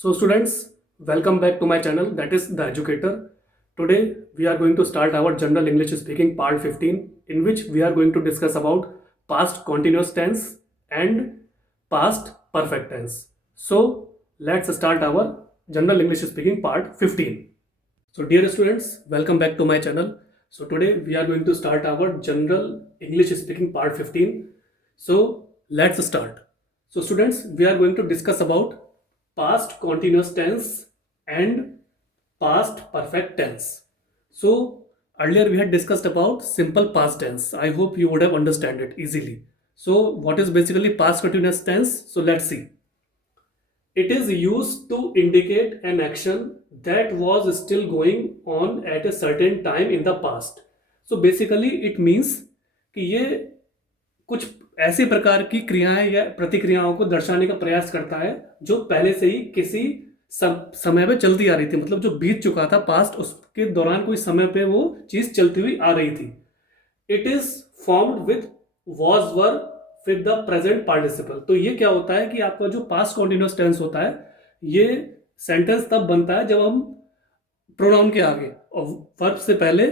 So students, welcome back to my channel, that is The Educator. Today we are going to start our general English speaking part 15, in which we are going to discuss about past continuous tense and past perfect tense. So let's start our general English speaking part 15. So dear students, welcome back to my channel. So today we are going to start our general English speaking part 15. So let's start. So students, we are going to discuss about past continuous tense and past perfect tense. So earlier we had discussed about simple past tense. I hope you would have understand it easily. So what is basically past continuous tense? So let's see. It is used to indicate an action that was still going on at a certain time in the past. So basically it means कि ये कुछ ऐसे प्रकार की क्रियाएं या प्रतिक्रियाओं को दर्शाने का प्रयास करता है जो पहले से ही किसी समय में चलती आ रही थी, मतलब जो बीत चुका था पास्ट, उसके दौरान कोई समय पे वो चीज चलती हुई आ रही थी. It is formed with was were with the present participle. तो ये क्या होता है कि आपका जो पास्ट कॉन्टिन्यूस टेंस होता है ये सेंटेंस तब बनता है जब हम प्रोनाउन के आगे और वर्ब से पहले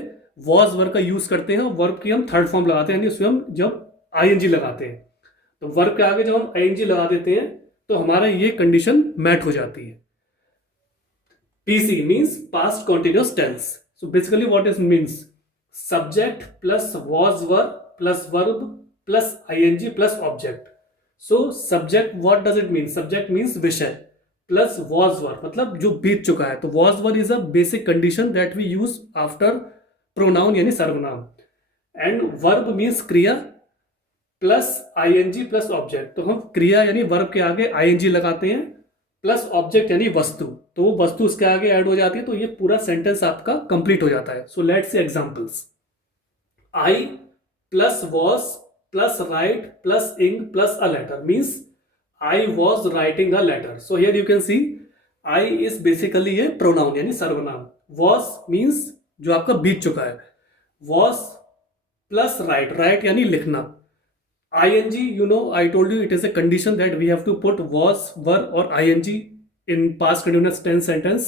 वॉज वर्ब का यूज करते हैं और वर्ब की हम थर्ड फॉर्म लगाते हैं, यानी उसमें हम जब आईएनजी लगाते हैं तो वर्ब के आगे जब हम आईएनजी लगा देते हैं तो हमारा ये कंडीशन मैट हो जाती है. PC means past continuous tense. So basically what is means subject plus was verb plus verb plus ING plus object. So subject what does it mean? Subject means विषय प्लस वॉज वर्ब मतलब जो बीत चुका है. तो was verb is a basic condition that we use after pronoun यानी सर्वनाम. And verb means क्रिया प्लस आईएनजी प्लस ऑब्जेक्ट. तो हम क्रिया यानी वर्ब के आगे आईएनजी लगाते हैं प्लस ऑब्जेक्ट यानी वस्तु, तो वो वस्तु उसके आगे ऐड हो जाती है, तो ये पूरा सेंटेंस आपका कंप्लीट हो जाता है. So let's see examples. I plus was plus write plus ing plus a letter means I was writing a letter. So here you can see I is basically ये प्रोनाउन यानी सर्वनाम. वॉज मीन्स जो आपका बीत चुका है. Was plus right, right यानी लिखना. ing, you know, I told you it is a condition that we have to put was, were or ing in past continuous tense sentence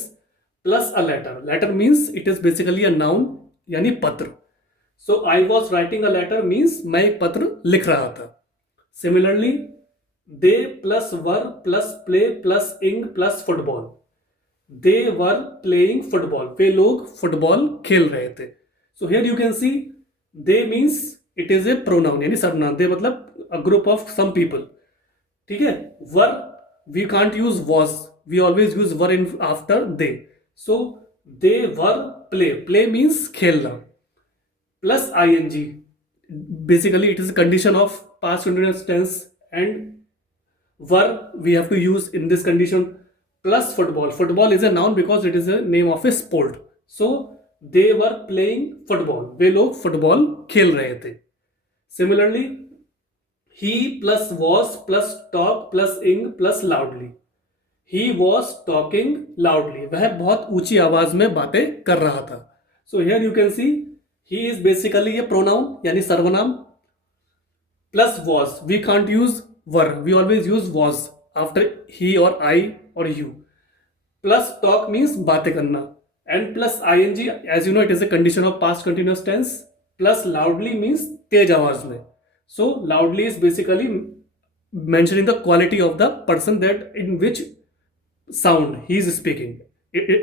plus a letter. Letter means it is basically a noun यानी पत्र. So I was writing a letter means मैं एक पत्र लिख रहा था. Similarly, they plus were plus play plus ing plus football. They were playing football. वे लोग football खेल रहे थे. So here you can see they means it is a pronoun यानी सर्वनाम. दे मतलब a group of some people. ठीक है. Were we can't use was, we always use were in after they. So they were play, play means खेलना plus I N G. Basically it is condition of past continuous tense and were we have to use in this condition plus football. Football is a noun because it is a name of a sport. So they were playing football, वे लोग football खेल रहे थे. Similarly, he plus was plus talk plus ing plus loudly. He was talking loudly. वह बहुत ऊंची आवाज में बातें कर रहा था. So here you can see he is basically a pronoun यानी सर्वनाम plus was. We can't use were. We always use was after he or I or you. Plus talk means बातें करना and plus ing, as you know, it is a condition of past continuous tense. Plus loudly means तेज आवाज में. So loudly is basically mentioning the quality of the person that in which sound he is speaking,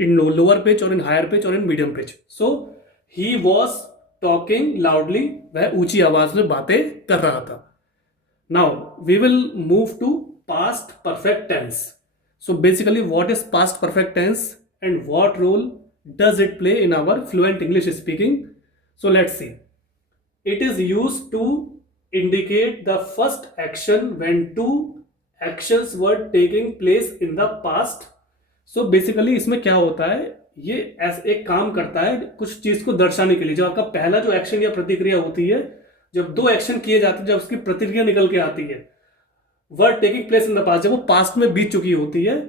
in lower pitch और in higher pitch और in medium pitch. So he was talking loudly, वह ऊंची आवाज में बातें कर रहा था. Now we will move to past perfect tense. So basically what is past perfect tense and what role does it play in our fluent English speaking. So let's see. It is used to indicate the first action when two actions were taking place in the past. So basically इसमें क्या होता है, ये एक काम करता है कुछ चीज को दर्शाने के लिए. जब आपका पहला जो एक्शन या प्रतिक्रिया होती है, जब दो एक्शन किए जाते हैं, जब उसकी प्रतिक्रिया निकल के आती है, were taking place in the past, जब वो पास्ट में बीत चुकी होती है,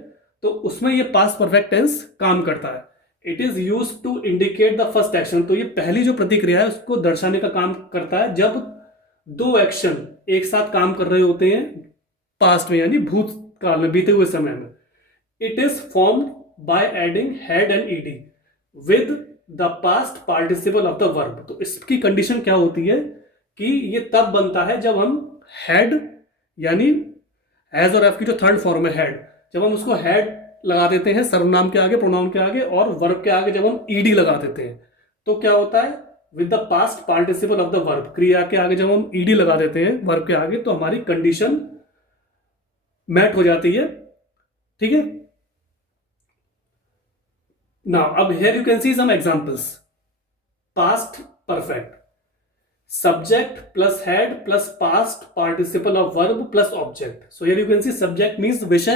तो उसमें ये पास्ट परफेक्ट टेंस काम करता है. It is use to indicate the first action. तो ये पहली जो प्रतिक्रिया है उसको दर्शाने का काम करता है जब दो एक्शन एक साथ काम कर रहे होते हैं पास्ट में यानी भूतकाल में, बीते हुए समय में. It is formed by adding had and ed with the past participle of the verb. तो इसकी कंडीशन क्या होती है कि ये तब बनता है जब हम had यानी हैज और हैव की जो थर्ड फॉर्म है हैड, जब हम उसको हैड लगा देते हैं सर्वनाम के आगे, प्रोनाउन के आगे, और वर्ब के आगे जब हम ईडी लगा देते हैं तो क्या होता है, with the past participle of the verb, क्रिया के आगे जब हम ईडी लगा देते हैं वर्ब के आगे तो हमारी कंडीशन मैट हो जाती है. ठीक है. नाउ अब here you can see some examples. Past perfect, subject plus had plus past participle of verb plus object. So here you can see subject means vishay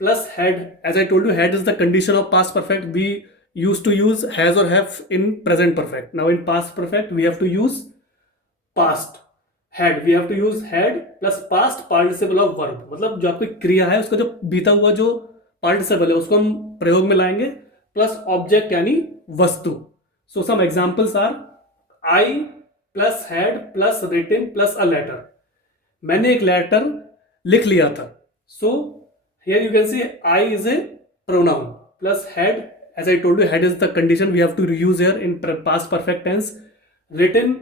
plus had. As I told you, had is the condition of past perfect. We used to use has or have in present perfect. Now in past perfect we have to use past had. We have to use had plus past participle of verb. मतलब जो आपकी क्रिया है उसका जो बीता हुआ जो पार्टिसिपल है उसको हम प्रयोग में लाएंगे प्लस ऑब्जेक्ट यानी वस्तु. So some examples are I plus had plus written plus a letter. मैंने एक लेटर लिख लिया था. So here you can see I is a pronoun plus had. As I told you had is the condition we have to use here in past perfect tense. Written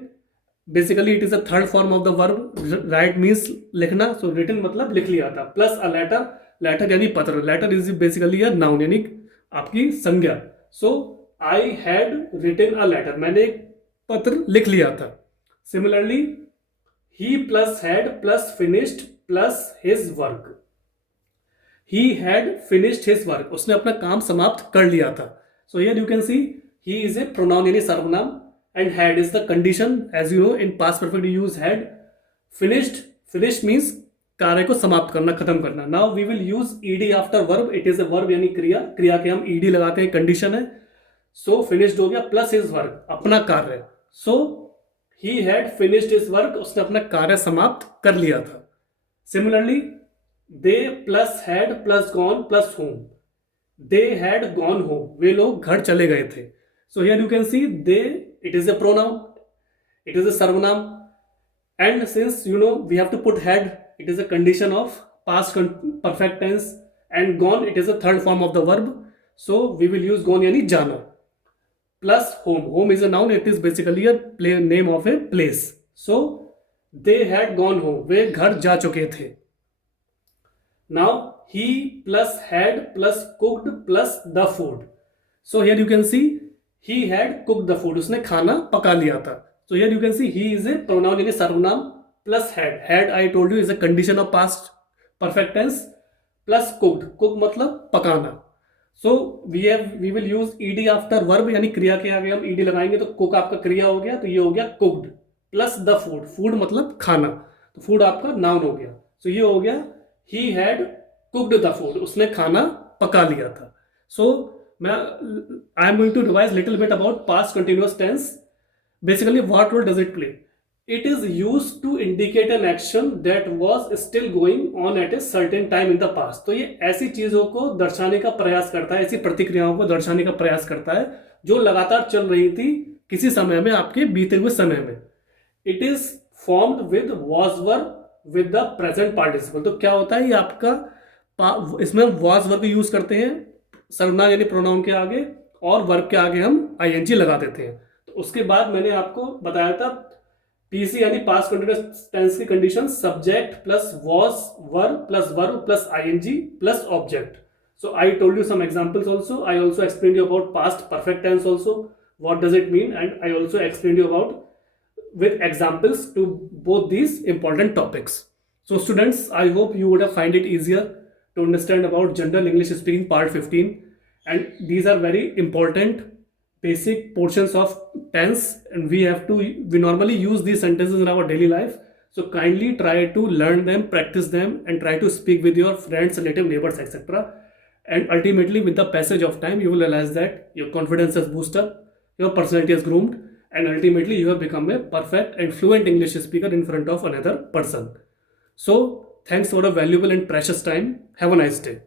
basically it is a third form of the verb. Write means लिखना, so written मतलब लिख लिया था, plus a letter, letter यानी पत्र. Letter is basically a noun यानी आपकी संज्ञा. So I had written a letter, मैंने एक पत्र लिख लिया था. Similarly he plus had plus finished plus his work. He had finished his work, उसने अपना काम समाप्त कर लिया था. So here you can see he is a pronoun यानी सर्वनाम and had is the condition. As you know in past perfect you use had. Finished, finished means कार्य को समाप्त करना, खत्म करना. Now we will use ED after verb. It is a verb यानी क्रिया, क्रिया के हम ईडी लगाते हैं, कंडीशन है. सो फिनिश्ड हो गया प्लस हिज वर्क, अपना कार्य. So he had finished his work, उसने अपना कार्य समाप्त कर लिया था. Similarly they plus had plus gone plus home. They had gone home, वे लोग घर चले गए थे. So here you can see they, it is a pronoun, it is a सर्वनाम, and since you know we have to put had, it is a condition of past perfect tense, and gone it is a third form of the verb, so we will use gone yani jana. Plus home, home is a noun, it is basically a name of a place. So they had gone home, वे घर जा चुके थे. Now he plus had plus cooked plus the food. So here you can see he had cooked the food, उसने खाना पका लिया था. So here you can see he is a pronoun यानी सर्वनाम plus had. Had I told you is a condition of past perfect tense plus cooked. Cook मतलब पकाना. So we will use ed after verb यानी क्रिया के आगे हम ed लगाएंगे तो cook आपका क्रिया हो गया, तो ये हो गया cooked plus the food. Food मतलब खाना, तो food आपका noun हो गया. So ये हो गया he had cooked the food, उसने खाना पका लिया था. So I am going to revise little bit about past continuous tense. Basically what role does it play? It is used to indicate an action that was still going on at a certain time in the past. तो ये ऐसी चीज़ों को दर्शाने का प्रयास करता है, ऐसी प्रतिक्रियाओं को दर्शाने का प्रयास करता है जो लगातार चल रही थी किसी समय में, आपके बीते हुए समय में. It is formed with was verb with the present participle. तो क्या होता है, ये आपका इसमें was verb यूज करते हैं सर्वनाम यानी प्रोनाउन के आगे, और वर्ब के आगे हम ing लगा देते हैं. तो उसके बाद मैंने आपको बताया था पीसी यानी पास्ट कंटिन्यूअस टेंस की condition, subject plus was verb plus ING plus object. So I told you some examples also. I also explained you about past perfect tense also, what does it mean, and I also explained you about with examples to both these important topics. So students, I hope you would have find it easier to understand about general English speaking part 15, and these are very important basic portions of tense, and we normally use these sentences in our daily life. So kindly try to learn them, practice them, and try to speak with your friends, relative, neighbors, etc. And ultimately with the passage of time you will realize that your confidence has boosted up, your personality has groomed, and ultimately you have become a perfect and fluent English speaker in front of another person. So thanks for a valuable and precious time. Have a nice day.